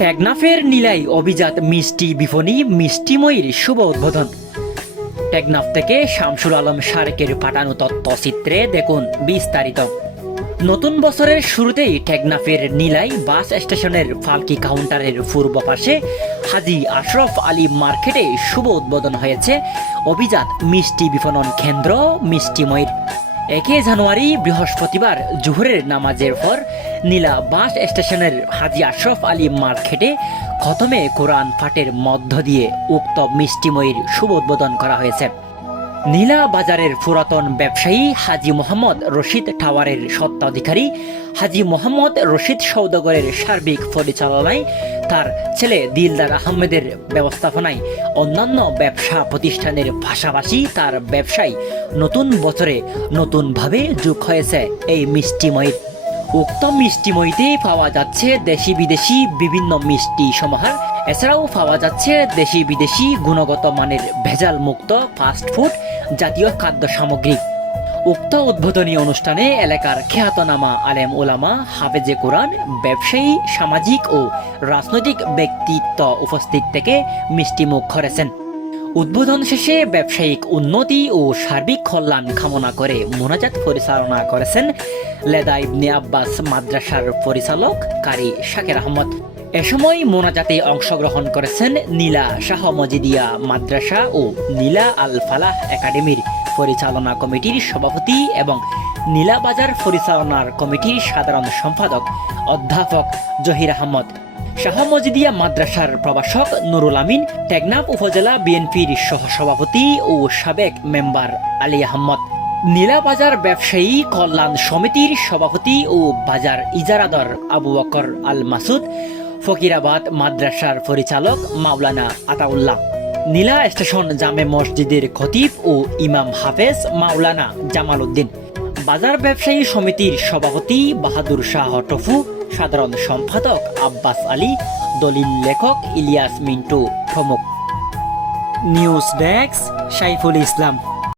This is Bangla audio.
টেকনাফের নীলাই অভিজাত মিষ্টি বিপণী মিষ্টিময়ীর শুভ উদ্বোধন। টেকনাফ থেকে শামসুল আলম সারেকের পাঠানো তথ্যচিত্রে দেখুন বিস্তারিত। নতুন বছরের শুরুতেই টেকনাফের নীলাই বাস স্টেশনের ফালকি কাউন্টারের পূর্ব পাশে হাজি আশরফ আলী মার্কেটে শুভ উদ্বোধন হয়েছে। অভিজাত মিষ্টি বিপণন কেন্দ্র মিষ্টিময়ীর একে জানুয়ারি, বৃহস্পতিবার জুহরের নামাজের পর নীলা বাস স্টেশনের হাজি আশরফ আলী মার্কেটে খতমে কোরআন পাঠের মধ্য দিয়ে উক্ত মিষ্টিময়ীর শুভ উদ্বোধন করা হয়েছে। নীলা বাজারের পুরাতন ব্যবসায়ী হাজি মোহাম্মদ রশিদ টাওয়ারের স্বত্বাধিকারী হাজি মোহাম্মদ রশিদ সৌদাগরের সার্বিক পরিচালনায় তার ছেলে দিলদার আহমেদের ব্যবস্থাপনায় অন্যান্য ব্যবসা প্রতিষ্ঠানের পাশাপাশি তার ব্যবসায় নতুন বছরে নতুনভাবে যোগ হয়েছে এই মিষ্টিময়ীর উক্ত মিষ্টিময়ীতে পাওয়া যাচ্ছে দেশি বিদেশি বিভিন্ন মিষ্টি সমাহার। এছাড়াও পাওয়া যাচ্ছে দেশি বিদেশি গুণগত মানের ভেজাল মুক্ত ফাস্ট ফুড জাতীয় খাদ্য সামগ্রী। উক্ত উদ্বোধনী অনুষ্ঠানে এলাকার খ্যাতনামা আলেম ওলামা হাফেজে কোরআন, ব্যবসায়ী, সামাজিক ও রাজনৈতিক ব্যক্তিত্ব উপস্থিত থেকে মিষ্টিমুখ করেছেন। উদ্বোধন শেষে ব্যবসায়িক উন্নতি ও সার্বিক কল্যাণ কামনা করে মোনাজাত পরিচালনা করেছেন লেদা ইবনে আব্বাস মাদ্রাসার পরিচালক কারি শাকের আহমদ। এ সময় মোনাজাতে অংশগ্রহণ করেছেন নীলা শাহ মজিদিয়া মাদ্রাসা ও নীলা আল ফালাহ একাডেমির পরিচালনা কমিটির সভাপতি এবং নীলাবাজার পরিচালনার কমিটির সাধারণ সম্পাদক অধ্যাপক জহির আহমদ। শাহ মজিদিয়া মাদ্রাসার প্রভাষক নুরুল আমিন, টেকনাফ উপজেলা বিএনপির সহসভাপতি ও সাবেক মেম্বার আলী আহমদ। নীলাবাজার ব্যবসায়ী কল্যাণ সমিতির সভাপতি ও বাজার ইজারাদর আবু বকর আল মাসুদ, ফকিরাবাদ মাদ্রাসার পরিচালক মাওলানা আতাউল্লাহ। নীলা স্টেশন জামে মসজিদের খতিব ও ইমাম হাফেজ মাওলানা জামাল উদ্দিন বাজার ব্যবসায়ী সমিতির সভাপতি বাহাদুর শাহ টফু, সাধারণ সম্পাদক আব্বাস আলী, দলিল লেখক ইলিয়াস মিন্টু প্রমুখ। News desk Saiful Islam.